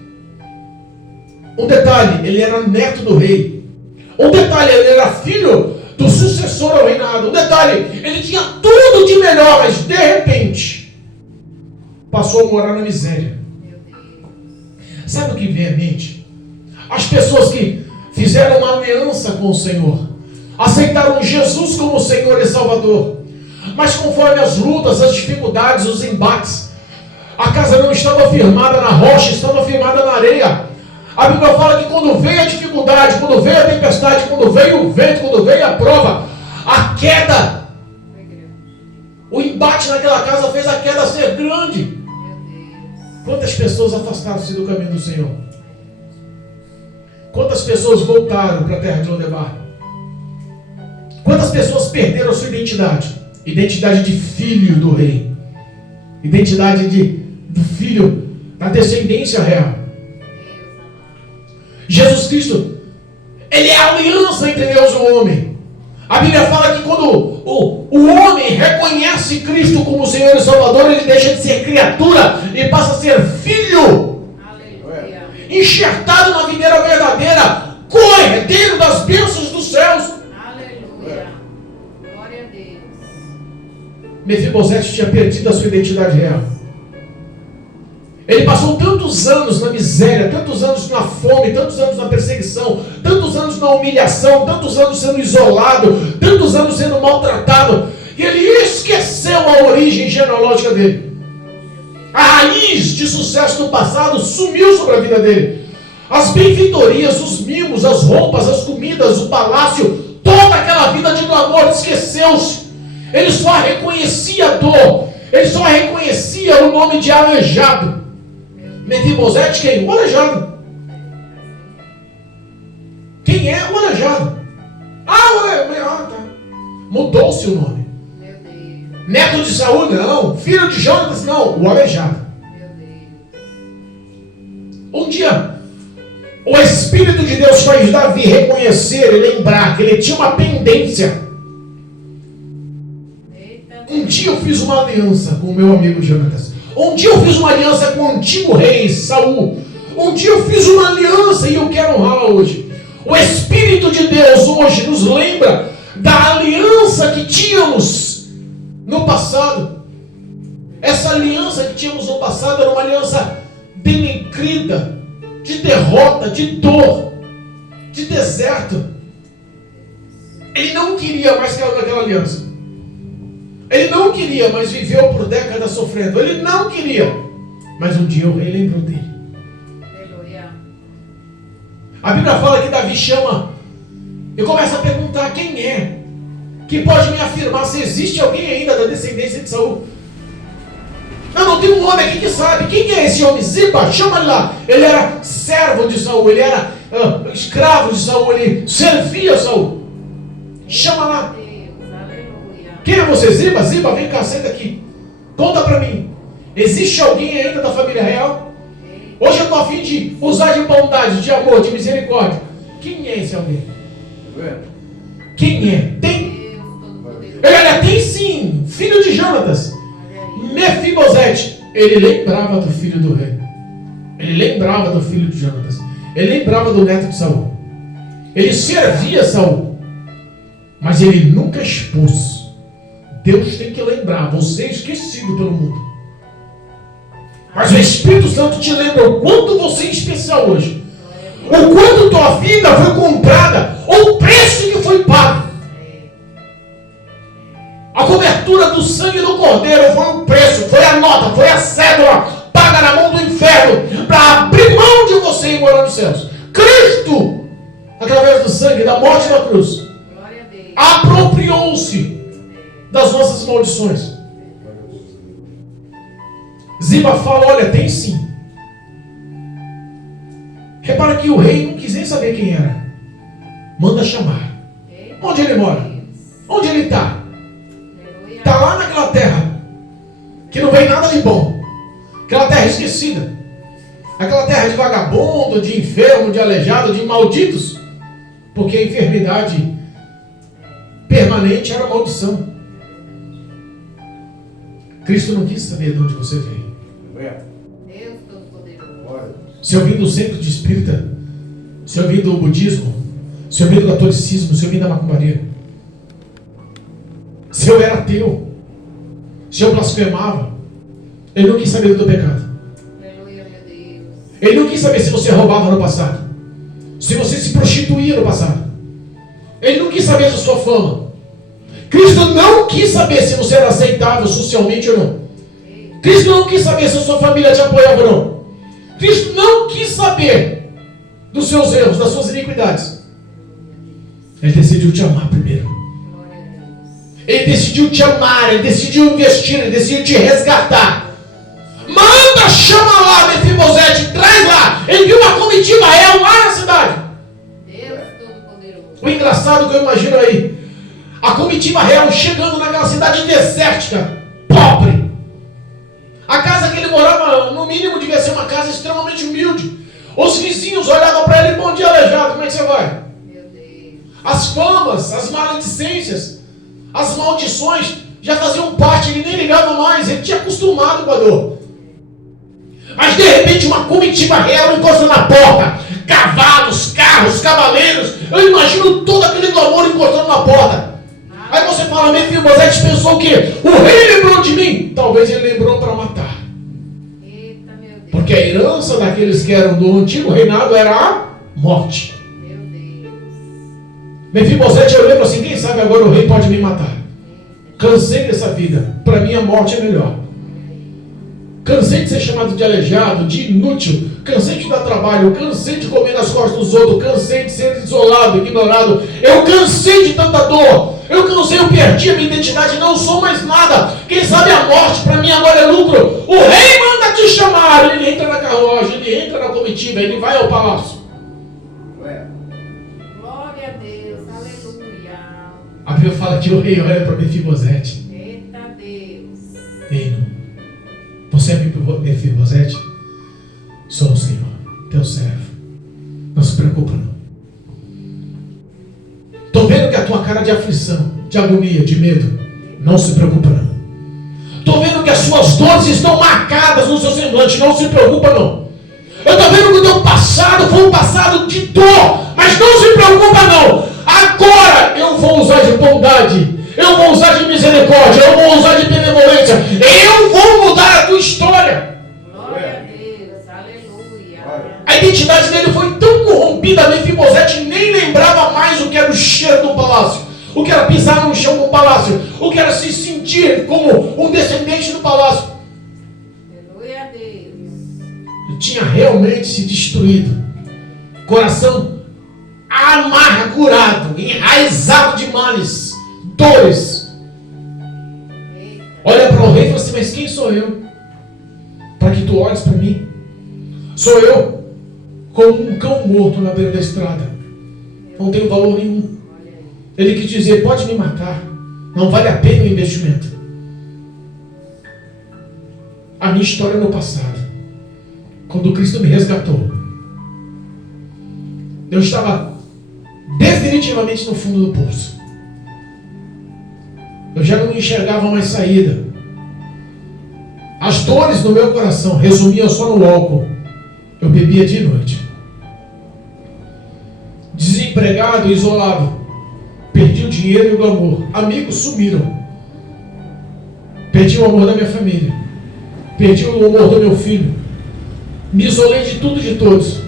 Um detalhe, ele era neto do rei. Um detalhe, ele era filho do sucessor ao reinado. Um detalhe, ele tinha tudo de melhor, mas de repente passou a morar na miséria. Sabe o que vem à mente? As pessoas que fizeram uma aliança com o Senhor, aceitaram Jesus como Senhor e Salvador, mas conforme as lutas, as dificuldades, os embates, a casa não estava firmada na rocha, estava firmada na areia. A Bíblia fala que quando veio a dificuldade, quando veio a tempestade, quando veio o vento, quando veio a prova, a queda, o embate naquela casa fez a queda ser grande. Quantas pessoas afastaram-se do caminho do Senhor? Quantas pessoas voltaram para a terra de Lodebar? Quantas pessoas perderam a sua identidade? Identidade de filho do rei. Identidade do filho da descendência real. Jesus Cristo, ele é a aliança entre Deus e o homem. A Bíblia fala que quando o homem reconhece Cristo como Senhor e Salvador, ele deixa de ser criatura e passa a ser filho. Aleluia. Enxertado na videira verdadeira, co-herdeiro das bênçãos dos céus. Aleluia. Glória a Deus. Mefibosete tinha perdido a sua identidade real. Ele passou tantos anos na miséria, tantos anos na fome, tantos anos na perseguição, tantos anos na humilhação, tantos anos sendo isolado, tantos anos sendo maltratado, e ele esqueceu a origem genealógica dele. A raiz de sucesso do passado sumiu sobre a vida dele. As benfeitorias, os mimos, as roupas, as comidas, o palácio, toda aquela vida de glamour esqueceu-se. Ele só reconhecia a dor, ele só reconhecia o nome de aleijado. Mefibosete quem? O aleijado. Quem é o aleijado? Tá. Mudou-se o nome. Neto de Saul, não. Filho de Jonatas, não. O aleijado. Um dia, o Espírito de Deus faz Davi reconhecer e lembrar que ele tinha uma pendência. Um dia eu fiz uma aliança com o meu amigo Jonatas. Um dia eu fiz uma aliança com o antigo rei Saul. Um dia eu fiz uma aliança e eu quero honrá-la hoje. O Espírito de Deus hoje nos lembra da aliança que tínhamos no passado. Essa aliança que tínhamos no passado era uma aliança denegrida, de derrota, de dor, de deserto. Ele não queria mais cair naquela aliança. Ele não queria, mas viveu por décadas sofrendo. Ele não queria. Mas um dia o rei lembrou dele. Aleluia. A Bíblia fala que Davi chama e começa a perguntar quem é que pode me afirmar se existe alguém ainda da descendência de Saul. Eu não tem um homem aqui que sabe. Quem que é esse homem? Ziba, chama ele lá. Ele era servo de Saul, ele era escravo de Saul, ele servia a Saul. Chama lá. Quem é você? Ziba? Ziba, vem cá, senta aqui. Conta pra mim. Existe alguém ainda da família real? Hoje eu estou a fim de usar de bondade, de amor, de misericórdia. Quem é esse alguém? Quem é? Tem? Olha, tem sim. Filho de Jonatas. Mefibosete. Ele lembrava do filho do rei. Ele lembrava do filho de Jonatas. Ele lembrava do neto de Saul. Ele servia Saul. Mas ele nunca expôs. Deus tem que lembrar. Você é esquecido pelo mundo. Mas o Espírito Santo te lembra o quanto você é especial hoje. O quanto tua vida foi comprada. Ou o preço que foi pago. A cobertura do sangue do Cordeiro foi o preço. Foi a nota, foi a cédula paga na mão do inferno. Para abrir mão de você e morar nos céus. Cristo, através do sangue, da morte na cruz, apropriou-se das nossas maldições. Ziba fala, olha, tem sim. Repara que o rei não quis nem saber quem era. Manda chamar. Onde ele mora? Onde ele está? Está lá naquela terra que não vem nada de bom. Aquela terra esquecida. Aquela terra de vagabundo, de enfermo, de aleijado, de malditos. Porque a enfermidade permanente era maldição. Cristo não quis saber de onde você veio. Deus Todo-Poderoso. Se eu vim do centro de espírita, se eu vim do budismo, se eu vim do catolicismo, se eu vim da macumbaria, se eu era ateu, se eu blasfemava, ele não quis saber do teu pecado. Aleluia, meu Deus. Ele não quis saber se você roubava no passado, se você se prostituía no passado. Ele não quis saber da sua fama. Cristo não quis saber se você era aceitável socialmente ou não. Cristo não quis saber se a sua família te apoiava ou não. Cristo não quis saber dos seus erros, das suas iniquidades. Ele decidiu te amar primeiro. Ele decidiu te amar, ele decidiu investir, ele decidiu te resgatar. Manda, chama lá, Mefibosete, traz lá. Ele viu uma comitiva real lá na cidade. Deus Todo-Poderoso. O engraçado que eu imagino aí, a comitiva real chegando naquela cidade desértica, pobre. A casa que ele morava, no mínimo, devia ser uma casa extremamente humilde. Os vizinhos olhavam para ele, bom dia, aleijado, como é que você vai? Meu Deus. As famas, as maledicências, as maldições já faziam parte, ele nem ligava mais, ele tinha acostumado com a dor. Mas de repente uma comitiva real encosta na porta, cavalos, carros, cavaleiros, eu imagino todo aquele clamor encostando na porta. Aí você fala, Mefibosete pensou o quê? O rei lembrou de mim. Talvez ele lembrou para matar. Eita, meu Deus. Porque a herança daqueles que eram do antigo reinado era a morte. Meu Deus. Mefibosete, eu lembro assim, quem sabe agora o rei pode me matar. Cansei dessa vida. Para mim a morte é melhor. Cansei de ser chamado de aleijado, de inútil. Cansei de dar trabalho. Cansei de comer nas costas dos outros. Cansei de ser isolado, ignorado. Eu cansei de tanta dor. Eu cansei, eu perdi a minha identidade. Não sou mais nada. Quem sabe a morte para mim agora é lucro. O rei manda te chamar. Ele entra na carruagem, ele entra na comitiva, ele vai ao palácio. Glória a Deus. Aleluia. A Bíblia fala que o rei olha para Mefibosete. Eita Deus. Ei, não. Você é Mefibosete? Sou o Senhor, teu servo. Não se preocupa não. Estou vendo que a tua cara de aflição, de agonia, de medo. Não se preocupa não. Estou vendo que as suas dores estão marcadas no seu semblante. Não se preocupa não. Eu estou vendo que o teu passado foi um passado de dor. Mas não se preocupa não. Agora eu vou usar de bondade. Eu vou usar de misericórdia. Eu vou usar de benevolência. Eu vou mudar a tua história. Glória a Deus. Aleluia. A identidade dele foi tão corrompida, Mefibosete nem lembrava mais o que era o cheiro do palácio, o que era pisar no chão do palácio, o que era se sentir como um descendente do palácio. Aleluia a Deus. Ele tinha realmente se destruído, coração amargurado, enraizado de males, dores. Eita. Olha para o rei e fala assim, mas quem sou eu? tu olhes para mim. Sou eu, como um cão morto na beira da estrada. Não tenho valor nenhum. Ele quis dizer, pode me matar, não vale a pena o investimento. A minha história no passado, quando Cristo me resgatou, eu estava definitivamente no fundo do poço. Eu já não enxergava mais saída. As dores no meu coração resumiam só no álcool. Eu bebia de noite. Desempregado, isolado. Perdi o dinheiro e o glamour. Amigos sumiram. Perdi o amor da minha família. Perdi o amor do meu filho. Me isolei de tudo e de todos.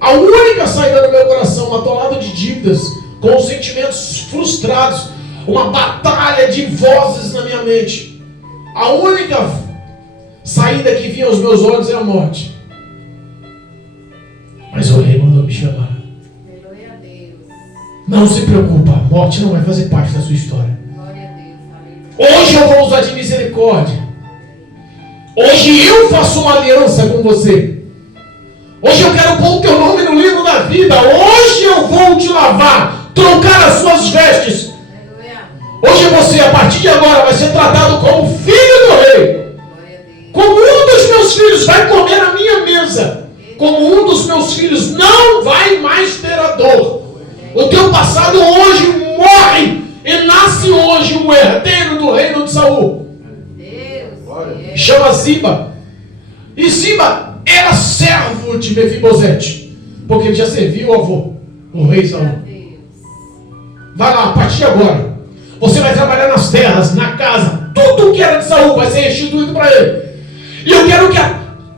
A única saída do meu coração, uma atolada de dívidas, com sentimentos frustrados, uma batalha de vozes na minha mente. A única saída que vinha aos meus olhos é a morte. Mas o rei mandou me chamar. Glória a Deus. Não se preocupa, a morte não vai fazer parte da sua história. Glória a Deus. Hoje eu vou usar de misericórdia. Hoje eu faço uma aliança com você. Hoje eu quero pôr o teu nome no livro da vida. Hoje eu vou te lavar, trocar as suas vestes. Hoje você, a partir de agora, vai ser tratado como filho do rei. Como um dos meus filhos vai comer na minha mesa. Como um dos meus filhos não vai mais ter a dor. O teu passado hoje morre e nasce hoje um herdeiro do reino de Saul. Chama Ziba. E Ziba era servo de Mefibosete, porque ele já serviu o avô, o rei Saul. Vai lá, a partir de agora, você vai trabalhar nas terras, na casa, tudo que era de Saul vai ser restituído para ele. E eu quero que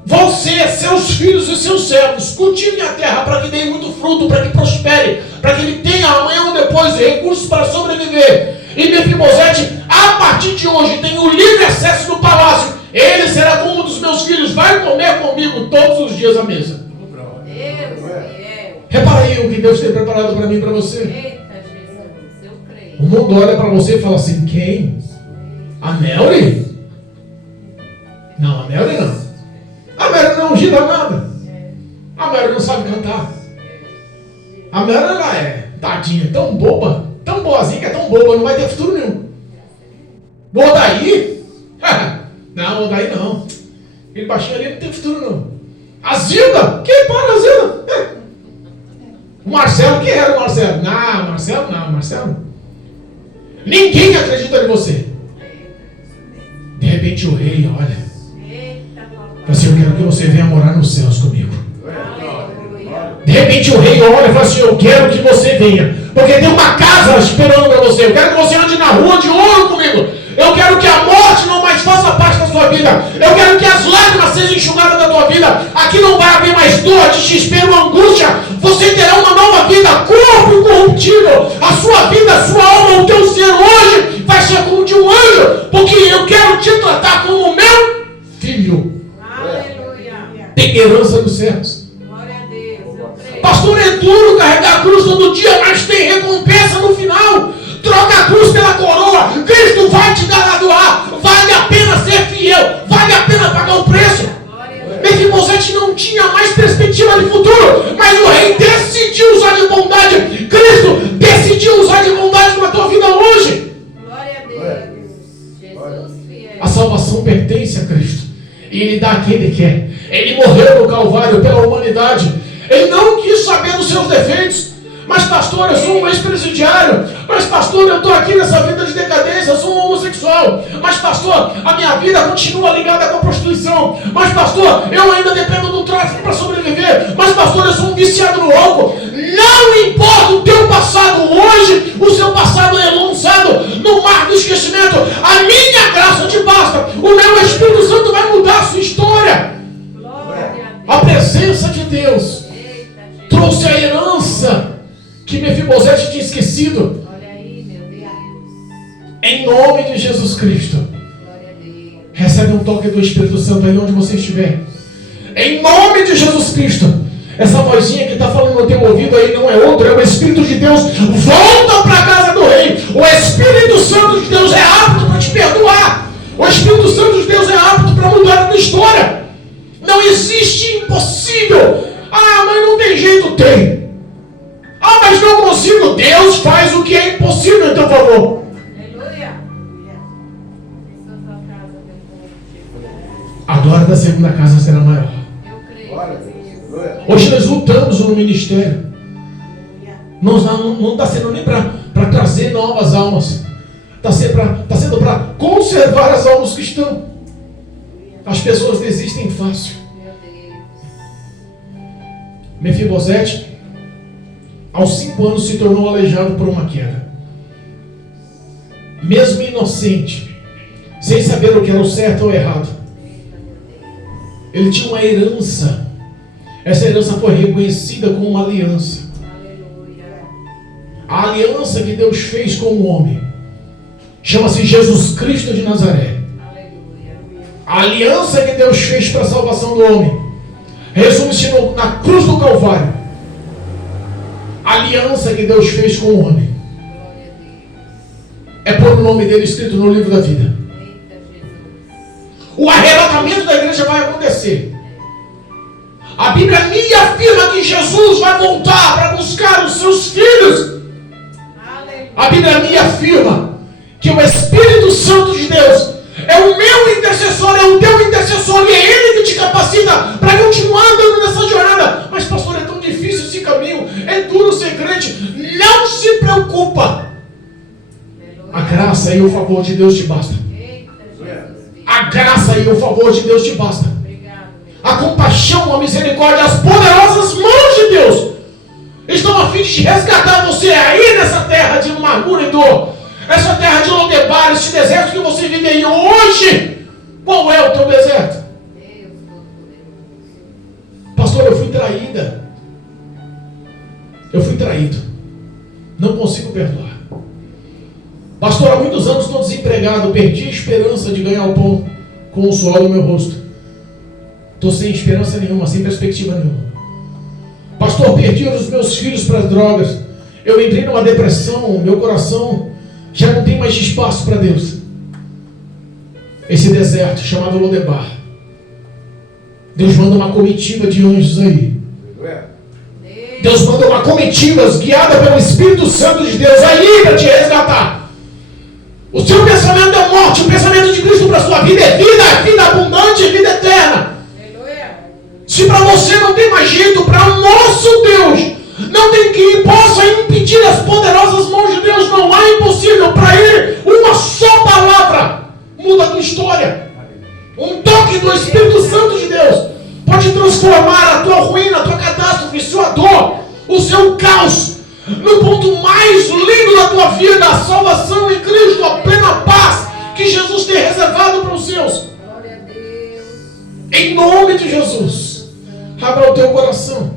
você, seus filhos e seus servos, cultivem a terra para que dê muito fruto, para que prospere, para que ele tenha amanhã ou depois recursos para sobreviver. E Mefibosete, a partir de hoje, tem o livre acesso no palácio. Ele será como um dos meus filhos, vai comer comigo todos os dias à mesa. Repara aí o que Deus tem preparado para mim e para você. Eita, Jesus, eu creio. O mundo olha para você e fala assim, quem? A Melry? Não, a Melry não. A Melry não gira nada. A Melry não sabe cantar. A Melry, ela é tadinha, tão boba, tão boazinha que é tão boba, não vai ter futuro nenhum. O Odaí? Não, o Odaí não. Aquele baixinho ali não tem futuro não. A Zilda? Quem para a Zilda? O Marcelo, quem era o Marcelo? Não, Marcelo. Ninguém acredita em você. De repente o rei olha. Assim, eu quero que você venha morar nos céus comigo. De repente o rei olha e fala assim, eu quero que você venha, porque tem uma casa esperando para você. Eu quero que você ande na rua de ouro comigo. Eu quero que a morte não mais faça parte da sua vida. Eu quero que as lágrimas sejam enxugadas da tua vida. Aqui não vai haver mais dor, desespero, angústia. Você terá uma nova vida, corpo incorruptível. A sua vida, a sua alma, o teu ser hoje vai ser como de um anjo, porque eu quero te tratar como meu filho. Aleluia. Tem herança dos céus. Glória a Deus, eu creio. Pastor, é duro carregar a cruz todo dia, mas tem recompensa no final. Troca a cruz pela coroa. Cristo vai te galardoar. Vale a pena ser fiel. Vale a pena pagar o preço. Mefibosete não tinha mais perspectiva de futuro, mas o rei decidiu usar de bondade. Cristo decidiu usar de bondade na tua vida hoje. Glória a Deus. Jesus fiel. A salvação pertence a Cristo. E Ele dá a quem Ele quer. Ele morreu no Calvário pela humanidade. Ele não quis saber dos seus defeitos. Mas pastor, eu sou um ex-presidiário. Mas pastor, eu estou aqui nessa vida de decadência, eu sou um homossexual. Mas pastor, a minha vida continua ligada com a prostituição. Mas pastor, eu ainda dependo do tráfico para sobreviver. Mas pastor, eu sou um viciado no álcool. Não importa o teu passado hoje, o seu passado é lançado no mar do esquecimento. A minha graça te basta. O meu Espírito Santo vai mudar a sua história. A presença de Deus trouxe a herança que Mefibosete tinha esquecido. Olha aí, meu Deus. Em nome de Jesus Cristo. Glória a Deus. Recebe um toque do Espírito Santo aí onde você estiver. Em nome de Jesus Cristo. Essa vozinha que está falando no teu ouvido aí não é outra, é o Espírito de Deus. Volta para a casa do rei. O Espírito Santo de Deus é apto para te perdoar. O Espírito Santo de Deus é apto para mudar a tua história. Não existe impossível. Ah, mas não tem jeito, tem. Ah, mas não consigo. Deus faz o que é impossível em teu favor. Aleluia. A glória da segunda casa será maior. Eu creio. Hoje nós lutamos no ministério. Não está sendo nem para trazer novas almas. Está sendo para conservar as almas que estão. As pessoas desistem fácil. Mefibosete, aos 5 anos, se tornou aleijado por uma queda. Mesmo inocente, sem saber o que era o certo ou o errado, ele tinha uma herança. Essa herança foi reconhecida como uma aliança. A aliança que Deus fez com o homem chama-se Jesus Cristo de Nazaré. A aliança que Deus fez para a salvação do homem resume-se na cruz do Calvário. A aliança que Deus fez com o homem é pôr o nome dele escrito no livro da vida. O arrebatamento da igreja vai acontecer. A Bíblia me afirma que Jesus vai voltar para buscar os seus filhos. A Bíblia me afirma que o Espírito Santo de Deus é o meu intercessor, é o teu intercessor, e é Ele que te capacita para continuar andando nessa jornada. Mas pastor, é tão difícil esse caminho, é duro ser crente. Não se preocupa. A graça e o favor de Deus te basta. A graça e o favor de Deus te basta. A compaixão, a misericórdia, as poderosas mãos de Deus estão a fim de resgatar você aí nessa terra de amargura e dor. Essa terra de Lodebar, esse deserto que você vive aí hoje. Qual é o teu deserto? Pastor, eu fui traída. Eu fui traído. Não consigo perdoar. Pastor, há muitos anos estou desempregado. Perdi a esperança de ganhar o pão com o suor do meu rosto. Estou sem esperança nenhuma, sem perspectiva nenhuma. Pastor, perdi os meus filhos para as drogas. Eu entrei numa depressão, meu coração já não tem mais espaço para Deus. Esse deserto chamado Lodebar, Deus manda uma comitiva de anjos aí. Deus manda uma comitiva guiada pelo Espírito Santo de Deus aí para te resgatar. O seu pensamento é morte, o pensamento de Cristo para a sua vida é vida abundante, vida eterna. Se para você não tem mais jeito, para o nosso Deus não tem quem possa impedir as poderosas mãos de Deus. Não há impossível para Ele. Uma só palavra muda a tua história. Um toque do Espírito Santo de Deus pode transformar a tua ruína, a tua catástrofe, sua dor, o seu caos, no ponto mais lindo da tua vida, a salvação em Cristo, a plena paz que Jesus tem reservado para os seus. Em nome de Jesus, abra o teu coração.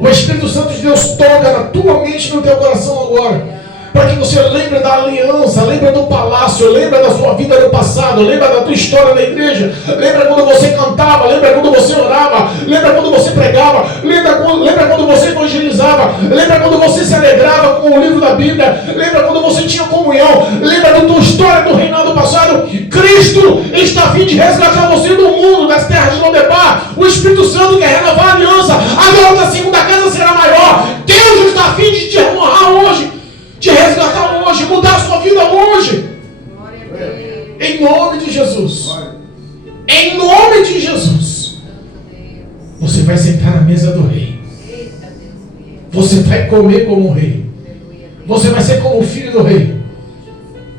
O Espírito Santo de Deus toca na tua mente e no teu coração agora, para que você lembre da aliança, lembre do palácio, lembre da sua vida no passado, lembre da tua história na igreja, lembra quando você cantava, lembra quando você orava, lembra quando você pregava, lembra quando você evangelizava, lembra quando você se alegrava com o livro da Bíblia, lembra quando você tinha comunhão, lembra da tua história do reinado passado. Cristo está a fim de resgatar você do mundo, das terras de Lodebar. O Espírito Santo quer renovar a aliança. A glória da segunda casa será maior. Deus está a fim de te honrar hoje, te resgatar hoje, mudar a sua vida hoje. Em nome de Jesus. Em nome de Jesus. Você vai sentar na mesa do rei. Você vai comer como um rei. Você vai ser como o filho do rei.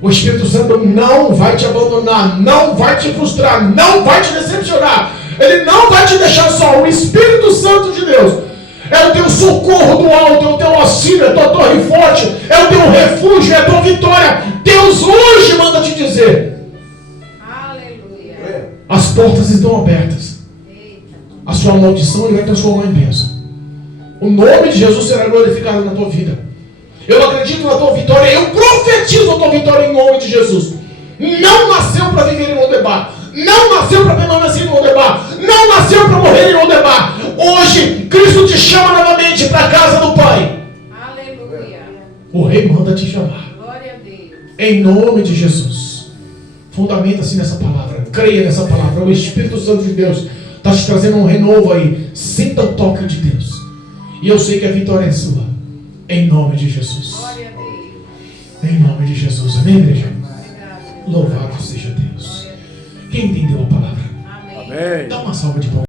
O Espírito Santo não vai te abandonar, não vai te frustrar, não vai te decepcionar. Ele não vai te deixar só. O Espírito Santo de Deus é o teu socorro do alto, é o teu auxílio, é a tua torre forte, é o teu refúgio, é a tua vitória. Deus hoje manda te dizer: aleluia. As portas estão abertas. A sua maldição Ele vai transformar em bênção. O nome de Jesus será glorificado na tua vida. Eu acredito na tua vitória, eu profetizo a tua vitória em nome de Jesus. Não nasceu para viver em Lodebar, não nasceu para permanecer em Lodebar, não nasceu para morrer em Lodebar. Hoje, Cristo te chama novamente para a casa do Pai. Aleluia. O Rei manda te chamar. Glória a Deus. Em nome de Jesus. Fundamenta-se nessa palavra. Creia nessa palavra. O Espírito Santo de Deus está te trazendo um renovo aí. Sinta o toque de Deus. E eu sei que a vitória é sua. Em nome de Jesus. Glória a Deus. Em nome de Jesus. Amém, igreja? Obrigada. Louvado seja Deus. Quem entendeu a palavra? Amém. Amém. Dá uma salva de palmas.